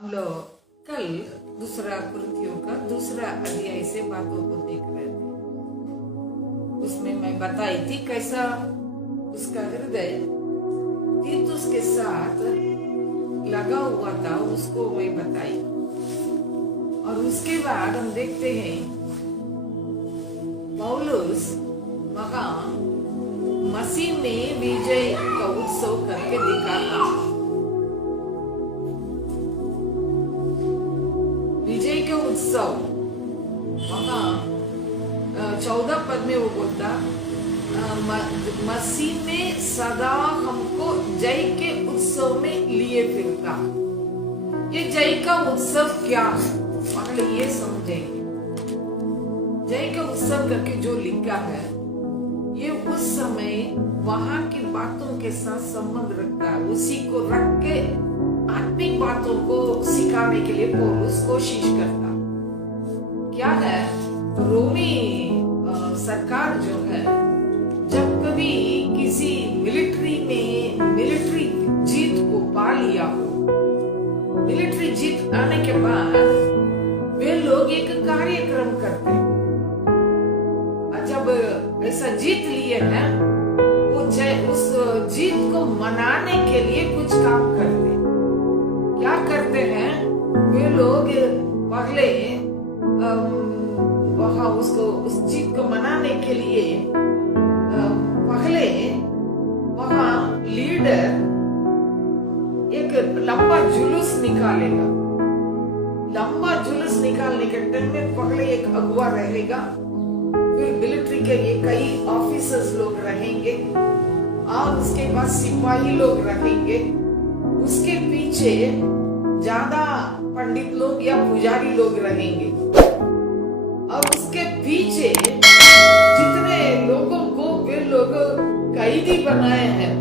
हम लोग कल दूसरा कृतियों का दूसरा अध्याय से बातों को देख रहे थे। उसमें मैं बताई थी कैसा उसका हृदय तीतुस के साथ लगा हुआ था, उसको मैं बताई। और उसके बाद हम देखते हैं पौलुस वहां मसीह में विजय का उत्सव करके दिखाता। विजय का उत्सव वहां 14 पद में वो बोलता, मसीह में सदा हमको जय के उत्सव में लिए फिरता। ये जय का उत्सव क्या है, पहले ये समझेंगे। जय का उत्सव करके जो लिखा है, ये उस समय वहां की बातों के साथ संबंध रखता है। उसी को रख के आत्मिक बातों को सिखाने के लिए पौलुस कोशिश करता। क्या है, रोमी सरकार जो है, जब कभी किसी मिलिट्री जीत को पा लिया हो, मिलिट्री जीत आने के बाद वे लोग एक कार्यक्रम करते हैं। जब ऐसा जीत लिए हैं, वो उस जीत को मनाने के लिए कुछ काम करते हैं। क्या करते हैं वे लोग, पहले वहां उस जीत को मनाने के लिए पहले वहां लीडर एक लंबा जुलूस निकालेगा। लंबा जुलूस निकालने के टाइम में पहले एक अगुवा रहेगा, फिर मिलिट्री के कई ऑफिसर्स लोग रहेंगे और उसके बाद सिपाही लोग रहेंगे। उसके पीछे ज्यादा पंडित लोग या पुजारी लोग रहेंगे। और उसके पीछे जितने लोगों को वे लोग कैदी बनाए हैं,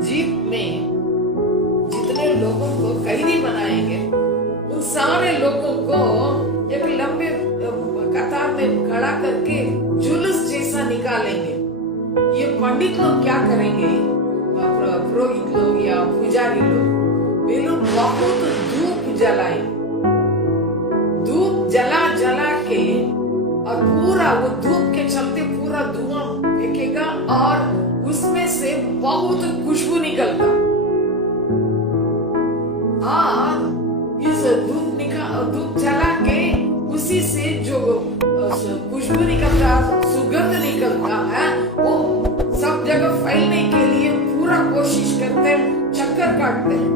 जीत में जितने लोगों को कैदी बनाएंगे, उन सारे लोगों को एक लंबे कतार में खड़ा करके जुलूस जैसा निकालेंगे। ये पंडित लोग क्या करेंगे, पुरोहित लोग या पुजारी लोग, वे लोग बहुत धूप जलाए, धूप जला जला के, और पूरा वो धूप के चलते पूरा धुआं फेंकेगा और उसमें से बहुत खुशबू निकलता। और इस धूप जला के उसी से जो खुशबू निकलता, सुगंध निकलता है, वो सब जगह फैलने के लिए पूरा कोशिश करते हैं, चक्कर काटते हैं,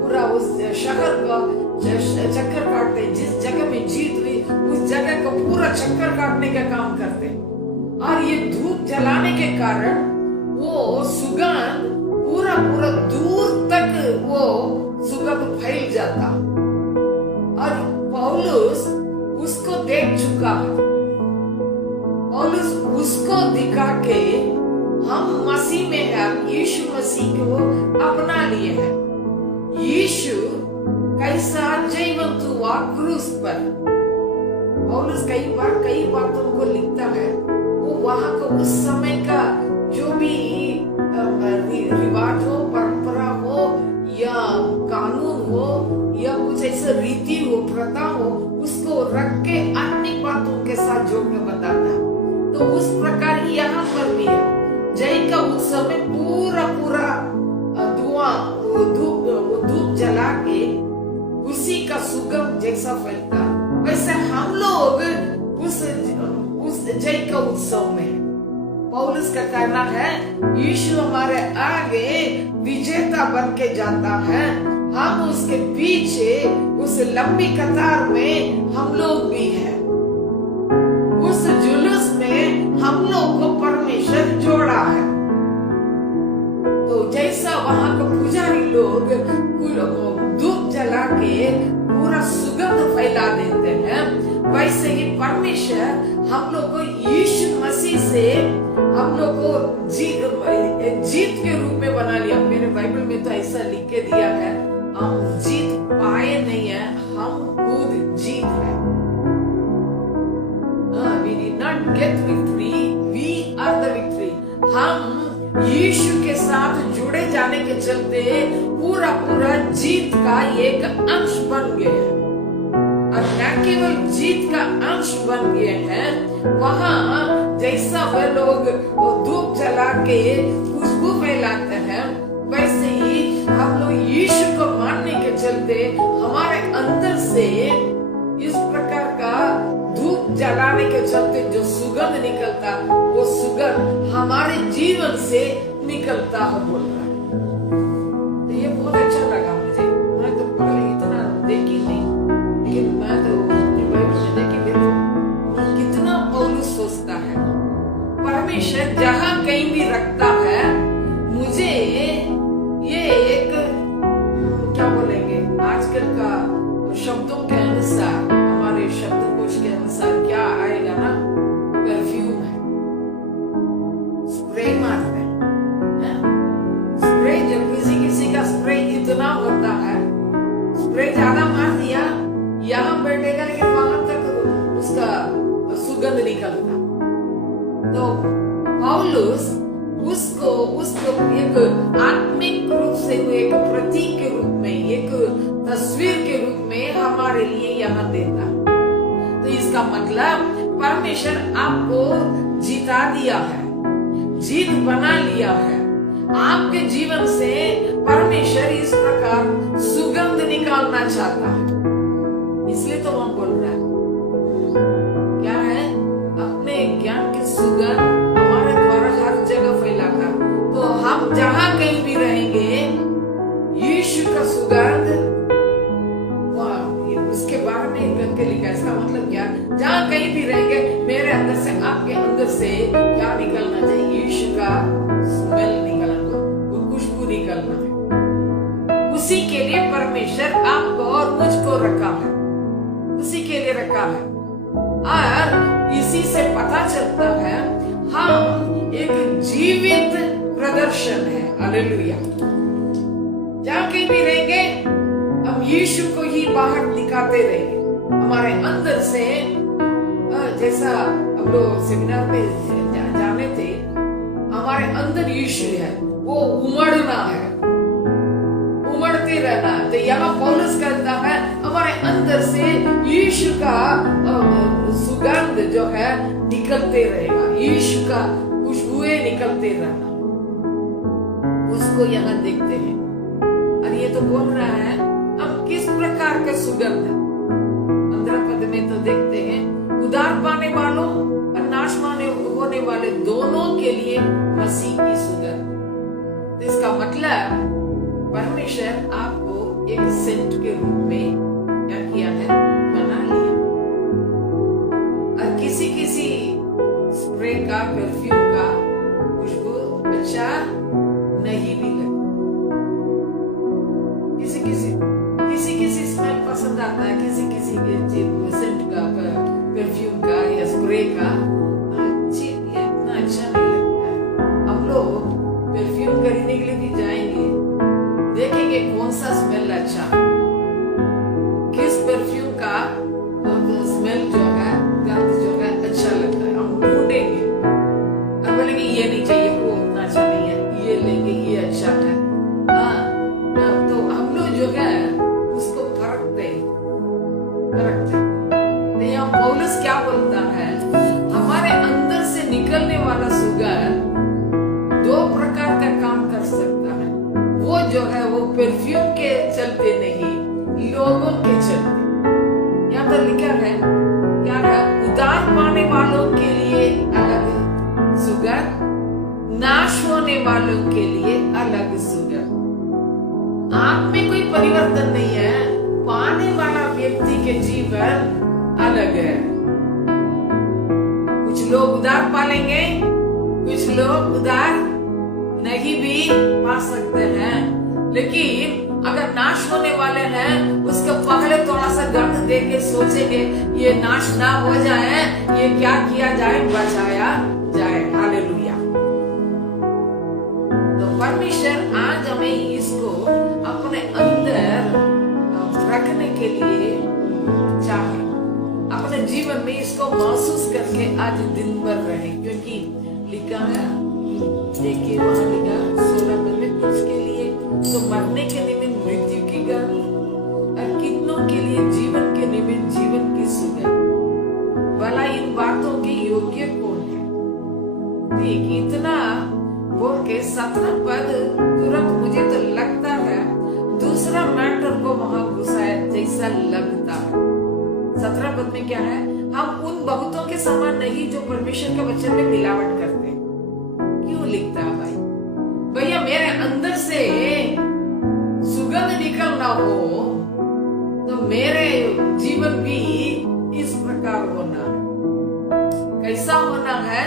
पूरा उस शहर का चक्कर काटते हैं। जिस जगह में जीत हुई उस जगह को पूरा चक्कर काटने का काम करते हैं। और ये धूप जलाने के कारण वो सुगंध पूरा दूर तक वो सुगंध फैल जाता। और पौलुस उसको देख चुका है। पौलुस उसको दिखा के, हम मसीह में है, यीशु मसीह को अपना लिए हैं। यीशु कैसा जयवंत हुआ क्रूस पर। पौलुस कई बातों को लिखता है। वो वहां का उस समय का जो भी रिवाज हो, परंपरा हो या कानून हो या कुछ ऐसा रीति हो, प्रथा हो, उसको रख के आत्मिक बातों के साथ जोड़ के बताता है। तो उस प्रकार यहाँ पर भी है। जय का उत्सव में पूरा धूप जला के उसी का सुगंध जैसा फैलता, वैसे हम लोग उस जय का उत्सव में, पौलुस का कहना है, यीशु हमारे आगे विजेता बन के जाता है, हम उसके पीछे उस लंबी कतार में हम लोग भी हैं। उस जुलूस में हम लोग को परमेश्वर जोड़ा है। तो जैसा वहां के पुजारी लोग धूप जला के पूरा सुगंध फैला देते हैं, वैसे ही परमेश्वर हम लोग को यीशु मसीह से हम लोग को जीत के रूप में बना लिया। मेरे बाइबल में तो ऐसा लिख के दिया है, हम जीत पाए नहीं है, हम खुद जीत है। We did not get victory, we are the victory। हम यीशु के साथ जुड़े जाने के चलते पूरा जीत का एक अंश न केवल जीत का अंश बन गए हैं, वहां जैसा वे लोग धूप जला के खुशबू फैलाते हैं, वैसे ही हम लोग यीशु को मानने के चलते हमारे अंदर से इस प्रकार का धूप जलाने के चलते जो सुगंध निकलता, वो सुगंध हमारे जीवन से निकलता है बोल रहा है। तो ये बहुत अच्छा लगा मुझे। मैं तो पहले इतना देखी नहीं, लेकिन मैं तो अपनी बाइबल में देखी देखो कितना पौलुस सोचता है। परमेश्वर जहां कहीं भी रखता है, मुझे ये एक क्या बोलेंगे आजकल का शब्दों के अनुसार, हमारे शब्दकोश के अनुसार क्या आएगा ना, परफ्यूम है, स्प्रे मारते हैं। स्प्रे जब किसी का स्प्रे इतना होता है, स्प्रे ज्यादा मार दिया, यहाँ बैठेगा लेकिन वहां तक उसका सुगंध निकलता। तो पौलुस उसको एक आत्मिक रूप से, एक प्रतीक के रूप में, एक तस्वीर के रूप में हमारे लिए यहाँ देता। तो इसका मतलब परमेश्वर आपको जिता दिया है, जीत बना लिया है। आपके जीवन से परमेश्वर इस प्रकार सुगंध निकालना चाहता है, इसलिए तो हम बोल रहे हैं क्या है, अपने ज्ञान की सुगंध हमारे द्वारा हर जगह फैलाता। तो हम जहां कहीं भी रहेंगे, यीशु का सुगंध, उसके बारे में एक करके लिखा है। इसका मतलब क्या, जहां कहीं भी रहेंगे, मेरे अंदर से, आपके अंदर से क्या निकलना चाहिए, यीशु का स्मेल निकलना, वो खुशबू निकलना है। उसी के लिए परमेश्वर आपको और मुझको रखा है, उसी के लिए रखा है। और इसी से पता चलता है हम एक जीवित प्रदर्शन है। हालेलुया। जहां कहीं भी रहेंगे, हम यीशु को ही बाहर दिखाते रहेंगे। हमारे अंदर से, जैसा हम लोग सेमिनार में जाने थे, हमारे अंदर यीशु है, वो उमड़ना है, उमड़ते रहना है। तो यहाँ पौलुस कहता है हमारे अंदर से यीशु का सुगंध जो है निकलते रहेगा, यीशु का खुशबुएं निकलते रहना, उसको यहाँ देखते हैं। और ये तो बोल रहा है अब किस प्रकार का सुगंध है। 15 पद में तो देखते हैं, उद्धार पाने वालों और नाश होने वाले दोनों के लिए मसीह की सुगंध। तो इसका मतलब परमेश्वर आपको एक सेंट के रूप में क्या किया है, बना लिया। और किसी स्प्रे का, परफ्यूम का खुशबू अच्छा नहीं भी लगता। किसी स्मेल पसंद आता है, किसी सेंट का, परफ्यूम का या स्प्रे का इतना अच्छा नहीं लगता है। हम लोग परफ्यूम खरीदने के लिए भी जाएंगे, देखेंगे कौन सा स्मेल अच्छा है, किस परफ्यूम का स्मेल जो है, गंध जो है अच्छा लगता है, हम ढूंढेंगे और बोलेंगे ये नहीं चाहिए, वो उतना अच्छा नहीं है, ये लेंगे, ये अच्छा है। तो हम लोग जो है उसको परखते। तो यहाँ पौलुस क्या बोलता है, हमारे अंदर से निकलने वाला सुगंध 2 प्रकार का काम कर सकता है। वो जो है वो परफ्यूम के चलते नहीं, लोगों के चलते। यहाँ पर लिखा है क्या है, उद्धार पाने वालों के लिए अलग सुगंध, नाश होने वालों के लिए अलग सुगंध। आप में कोई परिवर्तन नहीं है, पाने वाला व्यक्ति के जीवन अलग है। कुछ लोग उद्धार पालेंगे, कुछ लोग उद्धार नहीं भी पा सकते हैं। लेकिन अगर नाश होने वाले हैं, उसको पहले थोड़ा सा गंध दे के सोचेंगे ये नाश ना हो जाए, ये क्या किया जाए, बचाया जाए। हालेलुया। तो परमेश्वर आज हमें इसको अपने अंदर रखने के लिए चाहे, अपने जीवन में इसको महसूस करके आज दिन भर रहे। क्योंकि लिखा है, देखिए वहां लिखा 16 में, कुछ के लिए तो मरने के निमित्त मृत्यु की गंध, और कितनों के लिए जीवन के निमित्त जीवन की की सुगंध, भला इन बातों के योग्य कौन है। ठीक इतना बोल के 17 पद तुरंत मुझे तो लगता है दूसरा मैटर को वहां घुसाया जैसा लगता है। 17 पद में क्या है, हम उन बहुतों के समान नहीं जो परमेश्वर के वचन में मिलावट करते हैं। क्यों लिखता है भाई? भैया मेरे अंदर से सुगंध निकलना हो तो मेरे जीवन भी इस प्रकार होना है। कैसा होना है?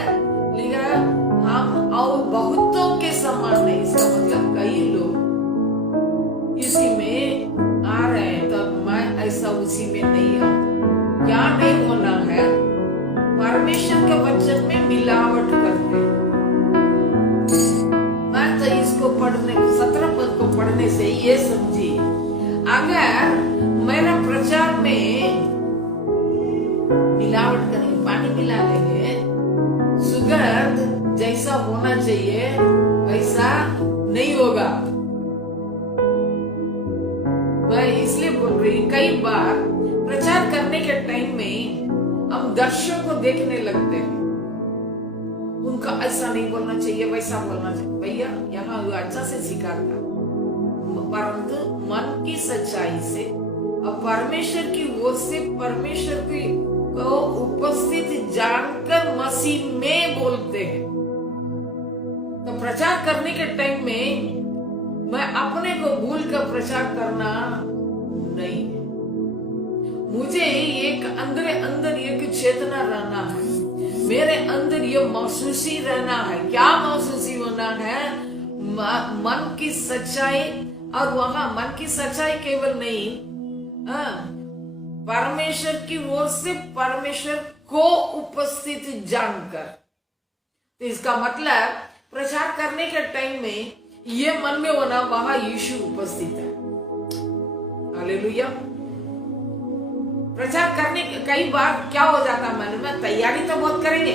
लिखा हम और बहुतों के समान नहीं। इसका मतलब कई लोग इसी में आ रहे हैं, तो मैं ऐसा उसी में नहीं आऊं। क्या नहीं होना है? परमेश्वर के वचन में मिलावट करते। मैं तो इसको पढ़ने 17 पद को पढ़ने से ये समझी, अगर मेरा प्रचार में मिलावट करेंगे, पानी मिला लेंगे, सुगंध जैसा होना चाहिए वैसा नहीं होगा। मैं इसलिए बोल रही, कई बार प्रचार करने के टाइम में हम दर्शकों को देखने लगते हैं, उनका ऐसा नहीं बोलना चाहिए, वैसा बोलना चाहिए। भैया यहाँ अच्छा से सिखाता, परंतु मन की सच्चाई से और परमेश्वर की ओर से परमेश्वर की को उपस्थित जानकर मसीह में बोलते हैं। तो प्रचार करने के टाइम में मैं अपने को भूल कर प्रचार करना नहीं है। मुझे एक अंदर एक चेतना रहना है, मेरे अंदर ये महसूसी रहना है। क्या महसूसी होना है? मन की सच्चाई, और वहां मन की सच्चाई केवल नहीं, परमेश्वर की ओर से परमेश्वर को उपस्थित जानकर। तो इसका मतलब प्रचार करने के टाइम में ये मन में होना वहां यीशु उपस्थित है। हालेलुया। प्रचार करने के कई बार क्या हो जाता है, मन में तैयारी तो बहुत करेंगे,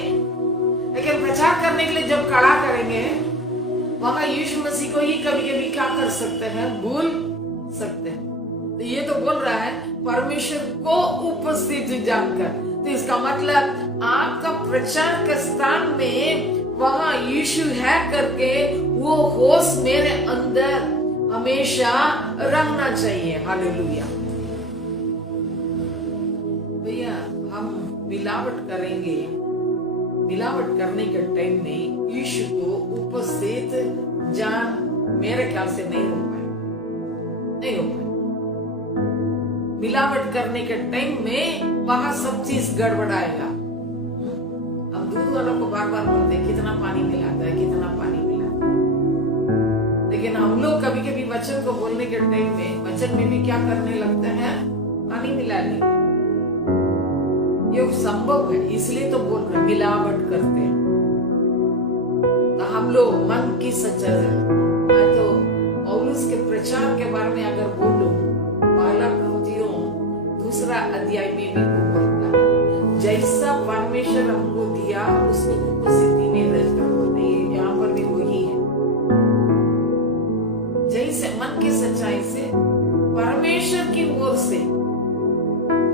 लेकिन प्रचार करने के लिए जब खड़ा करेंगे वहां यीशु मसीह को ही कभी कभी क्या कर सकते हैं, भूल सकते हैं। तो ये तो बोल रहा है परमेश्वर को उपस्थित जानकर। तो इसका मतलब आपका प्रचार के स्थान में वहां यीशु है करके वो होश मेरे अंदर हमेशा रहना चाहिए। हालेलुया। भैया हम मिलावट करेंगे, मिलावट करने के टाइम में यीशु को उपस्थित जान मेरे ख्याल से नहीं हो पाए, नहीं हो पाए। मिलावट करने के टाइम में वहां सब चीज गड़बड़ाएगा। हम दूध वालों को बार बार बोलते हैं कितना पानी मिलाता है, कितना पानी मिलाता है, लेकिन हम लोग कभी कभी वचन को बोलने के टाइम में वचन में भी क्या करने लगते हैं, पानी मिला लेंगे। ये संभव है, इसलिए तो बोल रहे मिलावट करते हैं। तो हम लोग मन की सच्चाई, मैं तो पौलुस के प्रचार के बारे में अगर बोलूं, पहला कुरिन्थियों 2 अध्याय में भी वो बोलता है जैसा परमेश्वर हमको दिया उसकी उपस्थिति में रहकर बोलते हैं। यहाँ पर भी वही है, जैसे मन की सच्चाई से परमेश्वर की ओर से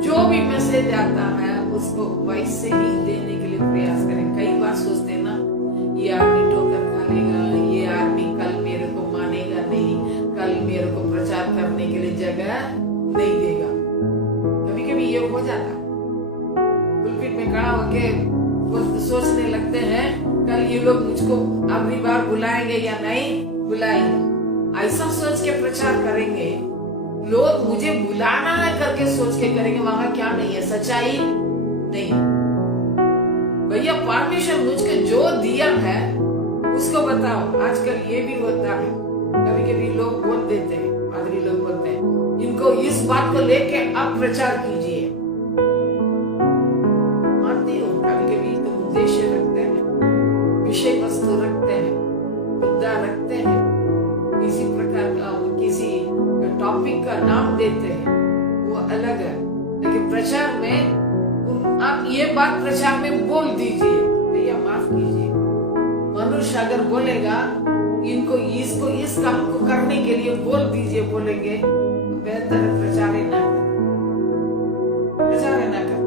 जो भी मैसेज आता है उसको वैसे ही देने के लिए प्रयास करें। कई बार सोचते हैं ना, ये आदमी ठोकर खा लेगा, ये आदमी कल मेरे को मानेगा नहीं, कल मेरे को प्रचार करने के लिए जगह नहीं देगा। कभी कभी ये हो जाता, पुलपिट में खड़ा होके सोचने लगते हैं कल ये लोग मुझको अगली बार बुलाएंगे या नहीं बुलाएंगे। ऐसा सोच के प्रचार करेंगे, लोग मुझे बुलाना है करके सोच के करेंगे, वहां क्या नहीं है, सच्चाई नहीं। भैया परमेश्वर मुझको जो दिया है उसको बताओ। आजकल ये भी होता है, कभी कभी लोग बोल देते हैं, पादरी लोग बोलते हैं इनको इस बात को लेके आप प्रचार कीजिए। मानती हो कभी कभी तो उद्देश्य रखते हैं, विषय वस्तु रखते हैं, मुद्दा रखते हैं, किसी प्रकार का किसी टॉपिक का नाम देते हैं, वो अलग है। लेकिन प्रचार में आप ये बात प्रचार में बोल दीजिए, भैया माफ कीजिए, मनुष्य अगर बोलेगा इनको इसको इस काम को करने के लिए बोल दीजिए, बोलेंगे बेहतर प्रचार ही ना कर, प्रचार ही ना कर।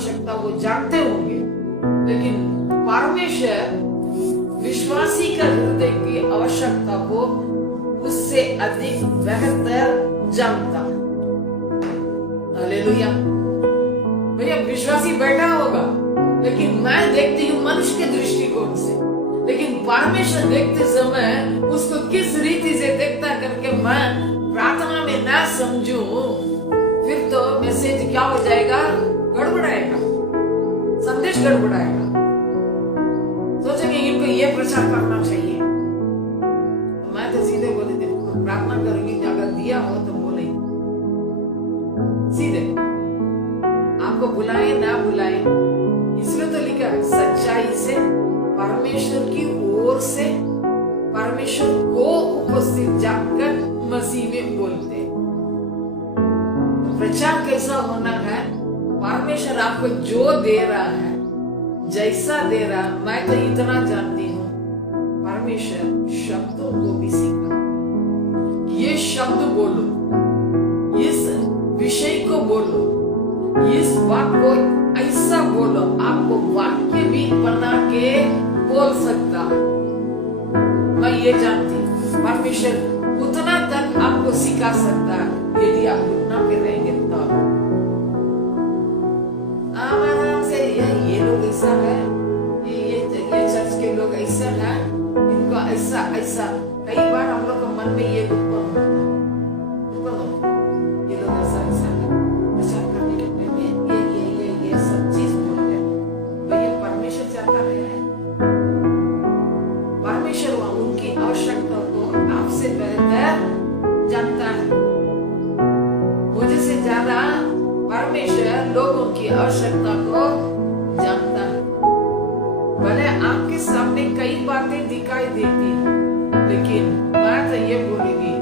आवश्यकता वो जानते होंगे, लेकिन परमेश्वर विश्वासी का हृदय की आवश्यकता को उससे अधिक बेहतर जानता है। हालेलुया। भैया विश्वासी बैठा होगा, लेकिन मैं देखती हूँ मनुष्य के दृष्टिकोण से, लेकिन परमेश्वर देखते समय उसको किस रीति से देखता करके मैं प्रार्थना में ना समझूं, फिर तो मैसेज क्या हो जाएगा, गड़बड़ाएगा, संदेश गड़बड़ाएगा। सोचेंगे इनको ये प्रचार करना चाहिए, तो मैं तो सीधे बोले थे प्रार्थना करूंगी, अगर दिया हो तो बोले सीधे, आपको बुलाए ना बुलाए, इसलिए तो लिखा है सच्चाई से, परमेश्वर की ओर से, परमेश्वर को उपस्थित जानकर मसीह में बोलते। तो प्रचार कैसा होना है, परमेश्वर आपको जो दे रहा है, जैसा दे रहा, मैं तो इतना जानती हूँ, परमेश्वर शब्दों को भी सीखा, ये शब्द बोलो, इस विषय को बोलो, इस बात को ऐसा बोलो, आपको वाक्य भी बना के बोल सकता। मैं ये जानती हूँ परमेश्वर उतना तक आपको सिखा सकता है, यदि आप घुटना पे रहेंगे तब। आराम से ये लोग ऐसा है, ये चर्च के लोग ऐसा है, इनको ऐसा ऐसा, कई बार हम लोग को मन में ये उत्पन्न होता है, ये लोग ऐसा ऐसा है, प्रचार करने के पहले ये सब चीज बोलते हैं। तो ये परमेश्वर चाहता है, परमेश्वर उनकी आवश्यकता को आपसे बेहतर जानता है। मुझे से ज्यादा परमेश्वर लोगों की आवश्यकता को जानता है। भले आपके सामने कई बातें दिखाई देती हैं, लेकिन मैं तो ये बोलूंगी,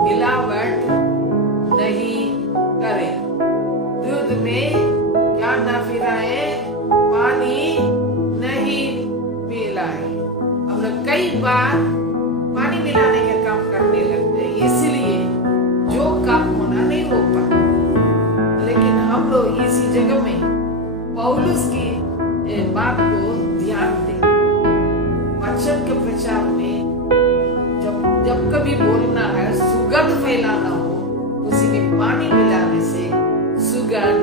मिलावट नहीं करें, दूध में क्या ना फिराए, पानी नहीं मिलाए। हम लोग कई बार पानी मिलाने का काम करने लगते हैं, इसलिए जो काम होना नहीं हो पाता। लेकिन हम लोग इसी जगह में पौलुस की बात को ध्यान दें, वचन के प्रचार में जब कभी बोलना है, सुगंध फैलाना हो, उसी में पानी मिलाने से सुगंध